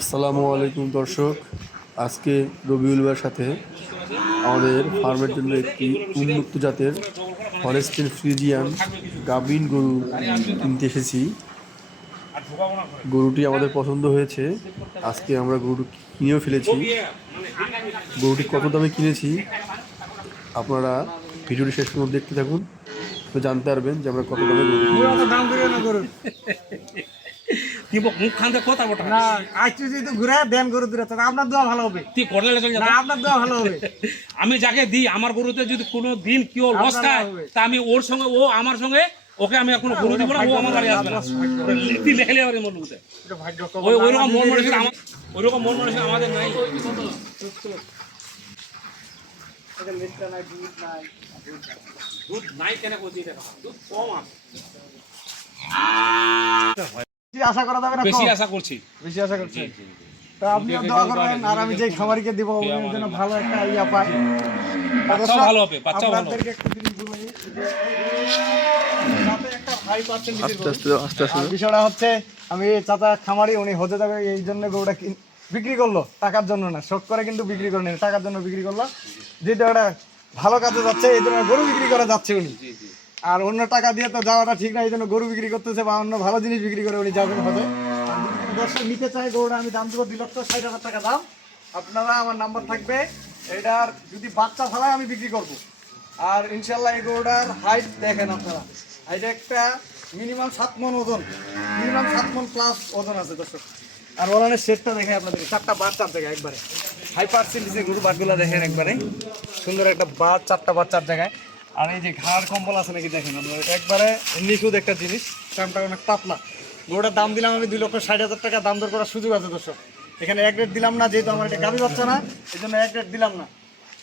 আসসালামু আলাইকুম, দর্শক। আজকে রবিউল ভাইয়ের সাথে আমাদের ফার্মের জন্য একটি উন্মুক্ত জাতের হলেস্টিন ফ্রিজিয়ান গাবিন গরু কিনতে এসেছি। গরুটি আমাদের পছন্দ হয়েছে। আজকে আমরা গরু কিনেও ফেলেছি। গরুটি কত দামে কিনেছি আপনারা ভিডিওটি শেষ পর্যন্ত দেখতে থাকুন। তো জানতে পারবেন যে আমরা কত দামে গরু। কিনেছি। পুরো দাম করিও না গরুর তুই মুখ খান থেকে কথা বটা না আজ যদি ঘুরে দেন গরু দূরে তো আপনার দোয়া ভালো হবে। তুই করলে চলে না আপনার দোয়া ভালো হবে। আমি যাকে দিই আমার গরুতে যদি কোনো দিন কেউ লস খায় তা আমি ওর সঙ্গে ও আমার সঙ্গে ওকে আমি এখন গরু দিব না ও আমার বাড়ি আসবে না। তুই লেখলে মন ওই মন আমার মন আমাদের নাই। দুধ নাই। কেন এটা দুধ কম আছে। আশা করা যাবে না বেশি আশা করছি। বেশি আশা করছি। তো আপনিও দোয়া করবেন আর আমি যে খামারিকে দিব ওর জন্য ভালো একটা ইয়া পাই বাচ্চাও ভালো হবে, বাচ্চাও ভালো। আপনাদেরকে একটু জিনিস বলি একটা বিষয়টা হচ্ছে আমি চাচা খামারি উনি হতে যাবে এই জন্য গরুটা কিন- বিক্রি করল টাকার জন্য না শখ করে কিন্তু বিক্রি করে নিল টাকার জন্য বিক্রি করল। যেটা ওটা ভালো কাজে যাচ্ছে এই জন্য গরু বিক্রি করা যাচ্ছে উনি। আর অন্য টাকা দিয়ে তো যাওয়াটা ঠিক না, এই জন্য গরু বিক্রি করতেছে বা অন্য ভালো জিনিস বিক্রি করে উনি যাবেন যদি দর্শক, নিতে চাই গরুটা, আমি দাম দেবো দুই লক্ষ ষাট হাজার টাকা দাম। আপনারা আমার নাম্বার থাকবে, এটার যদি বাচ্চা ফেলায় আমি বিক্রি করব। আর ইনশাল্লাহ এই গরুটার হাইট দেখেন আপনারা। হাইট একটা মিনিমাম সাত মন ওজন। মিনিমাম সাত মন প্লাস ওজন আছে দর্শক। আর ওলানের সেটটা দেখেন আপনাদের, চারটা বার চার জায়গায় একবারে। হাই পার্সেন্টেজের গরু বারগুলো দেখেন একবারে। সুন্দর একটা বার চারটা বার চার জায়গায়। আর এই যে ঘাড় কম্বল আছে নাকি দেখেন একবারে নিখুঁত একটা জিনিস চামটা অনেক পাতলা। গরুটার দাম দিলাম আমি দুই লক্ষ ষাট হাজার টাকা, দাম দর করার সুযোগ আছে দর্শক। এখানে এক রেট দিলাম না, যেহেতু আমার এটা গাভি বাচ্চা না এই জন্য এক রেট দিলাম না।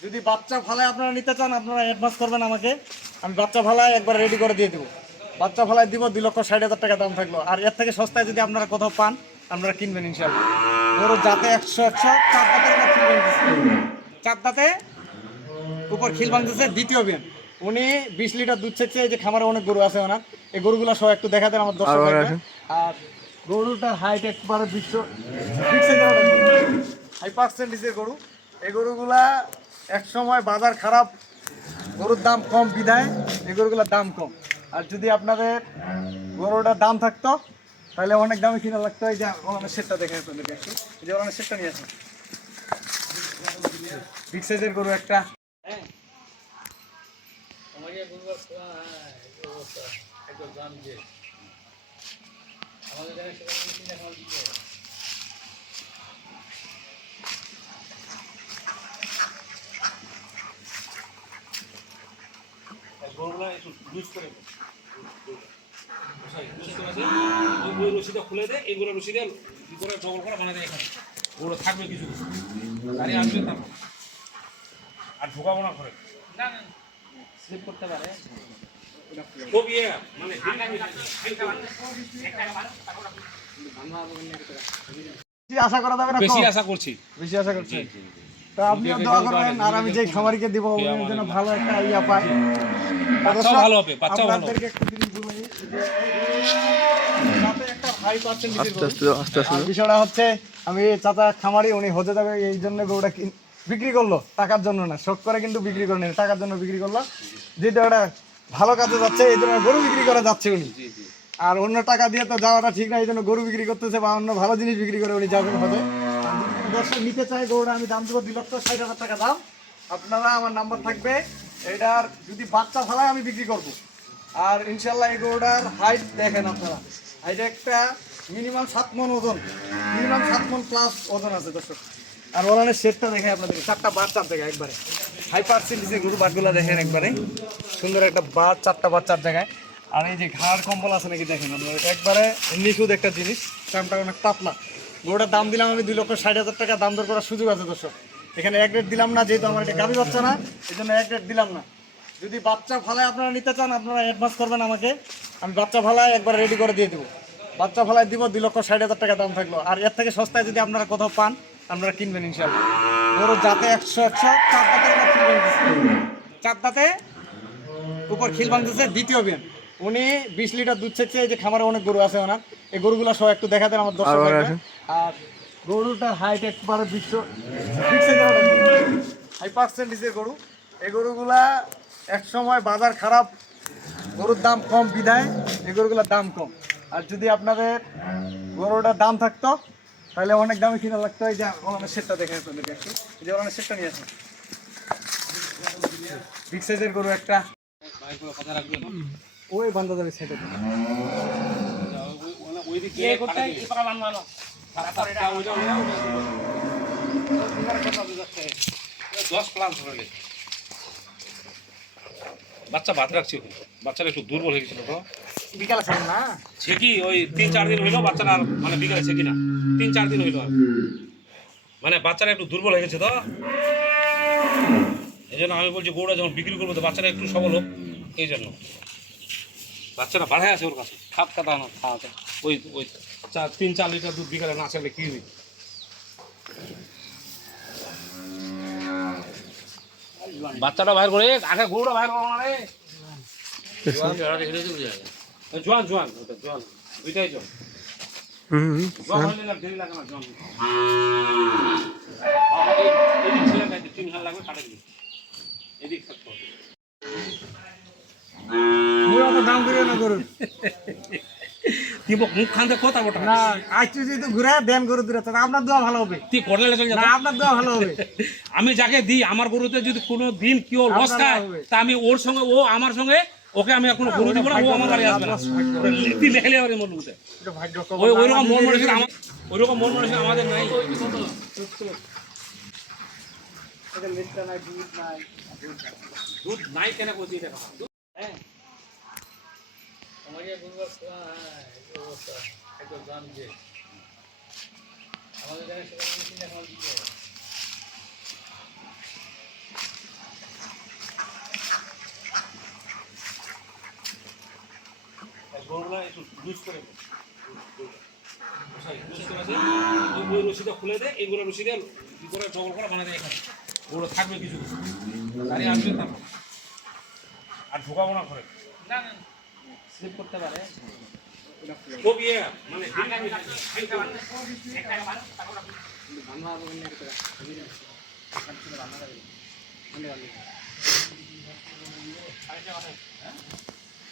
যদি বাচ্চা ফালায় আপনারা নিতে চান, আপনারা অ্যাডভান্স করবেন আমাকে, আমি বাচ্চা ফালায় একবার রেডি করে দিয়ে দেবো। বাচ্চা ফালায় দিব দুই লক্ষ ষাট হাজার টাকা দাম থাকল। আর এর থেকে সস্তায় যদি আপনারা কোথাও পান, আপনারা কিনবেন ইনশাল্লাহ গরু যাতে একশো একশো, চার ভাঙতেছে। চার দাঁতে উপর খিল ভাঙতেছে, দ্বিতীয় বিয়ান। উনি বিশ লিটার দুধ এই যে খামারে অনেক গরু আছে ওনার। এই গরুগুলো সব একটু দেখা দেন আমার দর্শক। আসেন। আর গরুটার হাইট একবারে বিশ্ব হাই পার্সেন্টেজের গরু। এই গরুগুলা এক সময় বাজার খারাপ গরুর দাম কম বিধায় এই গরুগুলোর দাম কম। আর যদি আপনাদের গরুটার দাম থাকতো তাহলে অনেক দামে কিনা লাগতো। এই যে ওলানের সেটটা দেখে আপনাদেরকে একটু। এই যে ওলানের সেটটা নিয়ে আসুন। বিগ সাইজের গরু একটা। গরুগুলা একটু লুজ করে লুজ করে দে। ওই- ওই রশিটা খুলে দে এইগুলো রশি দিয়ে করে ডবল করে বানাই দে এখানে। ওগুলো থাকবে কিছু। গাড়ি আসবে তারপর। আর ঢোকাবো না করে স্লিপ করতে পারে খুব ইয়ে মানে বেশি আশা করা যাবে না বেশি আশা করছি বেশি আশা করছি তো আপনিও দোয়া করবেন আর আমি যে খামারিকে দিব ওর জন্য ভালো একটা ইয়া পাই বাচ্চাও ভালো হবে, বাচ্চাও ভালো আপনাদেরকে একটু জিনিস বলি যে একটা হাই পার্সেন্টেজের আস্তে আস্তে আস্তে আস্তে বিষয়টা হচ্ছে আমি চাচা খামারি উনি হতে যাবে এই জন্য গরুটা কিন- বিক্রি করল টাকার জন্য না। শখ করে কিন্তু বিক্রি করে নিল টাকার জন্য বিক্রি করল। যেটা ওটা ভালো কাজে যাচ্ছে এই জন্য গরু বিক্রি করা যাচ্ছে উনি। আর অন্য টাকা দিয়ে তো যাওয়াটা ঠিক না এই জন্য গরু বিক্রি করতেছে বা অন্য ভালো জিনিস বিক্রি করে উনি যাবেন হবে দর্শক নিতে চায় গরুটা আমি দাম দেবো দুই লক্ষ ষাট হাজার টাকা দাম। আপনারা আমার নাম্বার থাকবে এটার যদি বাচ্চা ফেলায় আমি বিক্রি করব। আর ইনশাল্লাহ এই গরুটার হাইট দেখেন আপনারা। হাইট একটা মিনিমাম সাত মন ওজন মিনিমাম সাত মন প্লাস ওজন আছে দর্শক। আর ওলানের সেটটা দেখে আপনাদের, চারটা বার চার জায়গায় একবারে হাই পার্সেন্টেজের গরু বারগুলো দেখেন একবারে। সুন্দর একটা বার চারটা বার চার জায়গায়। আর এই যে ঘাড় কম্বল আছে নাকি দেখেন আপনারা? একবারে নিখুঁত একটা জিনিস। চামটা অনেক পাতলা গরুটার দাম দিলাম আমি দুই লক্ষ ষাট হাজার টাকা। দাম দর করার সুযোগ আছে দর্শক। এখানে এক রেট দিলাম না, যেহেতু আমার এটা গাভি বাচ্চা না এই জন্য এক রেট দিলাম না। যদি বাচ্চা ফালায় আপনারা নিতে চান, আপনারা অ্যাডভান্স করবেন আমাকে। আমি বাচ্চা ফালায় একবার রেডি করে দিয়ে দেবো। বাচ্চা ফালায় দিব, দুই লক্ষ ষাট হাজার টাকা দাম থাকল। আর এর থেকে সস্তায় যদি আপনারা কোথাও পান আপনারা কিনবেন ইনশাল্লাহ গরু যাতে একশো একশো চার ভাঙতেছে। চার দাঁতে উপর খিল ভাঙতেছে দ্বিতীয় বিয়ান। উনি বিশ লিটার দুধ ছেড়ছে এই যে খামারে অনেক গরু আছে ওনার। এই গরুগুলো সব একটু দেখা দেন আমার দর্শক। আর গরুটার হাইট একবারে বিশ্ব হাই পার্সেন্টেজের গরু। এই গরুগুলা এক সময় বাজার খারাপ গরুর দাম কম বিধায় এই গরুগুলোর দাম কম। আর যদি আপনাদের গরুটার দাম থাকতো তাহলে অনেক দামে কিনা লাগতো এই যে ওলানের সেটটা দেখে আপনাদেরকে একটু। এই যে ওলানের সেটটা নিয়ে আসুন। বিগ সাইজের গরু একটা। ওই বান্ধা যাবে সেটে বাচ্চা ভাত রাখছি বাচ্চাটা একটু দুর্বল হয়ে গেছিল তো বিকালে খাবেন না। সে কি ওই তিন চার দিন হইল বাচ্চাটা আর মানে বিকালে সে কিনা? তিন চার দিন হইল আর। মানে বাচ্চাটা একটু দুর্বল হয়ে গেছে তো? এই জন্য আমি বলছি গরুটা যখন বিক্রি করব তো বাচ্চাটা একটু সবল হোক এই জন্য বাচ্চাটা বাড়ায় আছে ওর কাছে। খাপ কাটা না খাওয়াতে ওই ওই চার তিন চার লিটার দুধ বিকালে না চাইলে কি হবে বাচ্চাটা বাইর করে আগে গরুটা বাইর করো না রে। জোয়ান জোয়ান ওটা জোয়ান। দুইটাই জোয়ান। হুম হলে না দেরি লাগে না এদিক ছিল তিন লাগবে কাটা দিবি। এদিক আমি যাকে দিই আমার গরুতে যদি কোনো দিন কেউ লস খায় তা আমি ওর সঙ্গে ও আমার সঙ্গে ওকে আমি এখন গরু দিব না ও আমার বাড়ি আসবে না। লিখতে লেখলে আর মন বুঝে ওই ওই রকম মন মানুষের আমার ওই রকম মন মানুষের আমাদের নাই। দুধ নাই কেন করছি এটা লুজ করে দে। লুজ করে। ওই রশিটা খুলে দে এইগুলো রশি দিয়ে কি করে ডবল করে বানাতে এখানে। ওগুলো থাকবে কিছু গাড়ি আসবে আর ঢোকাবো না করে স্লিপ করতে পারে। খুব ইয়ে মানে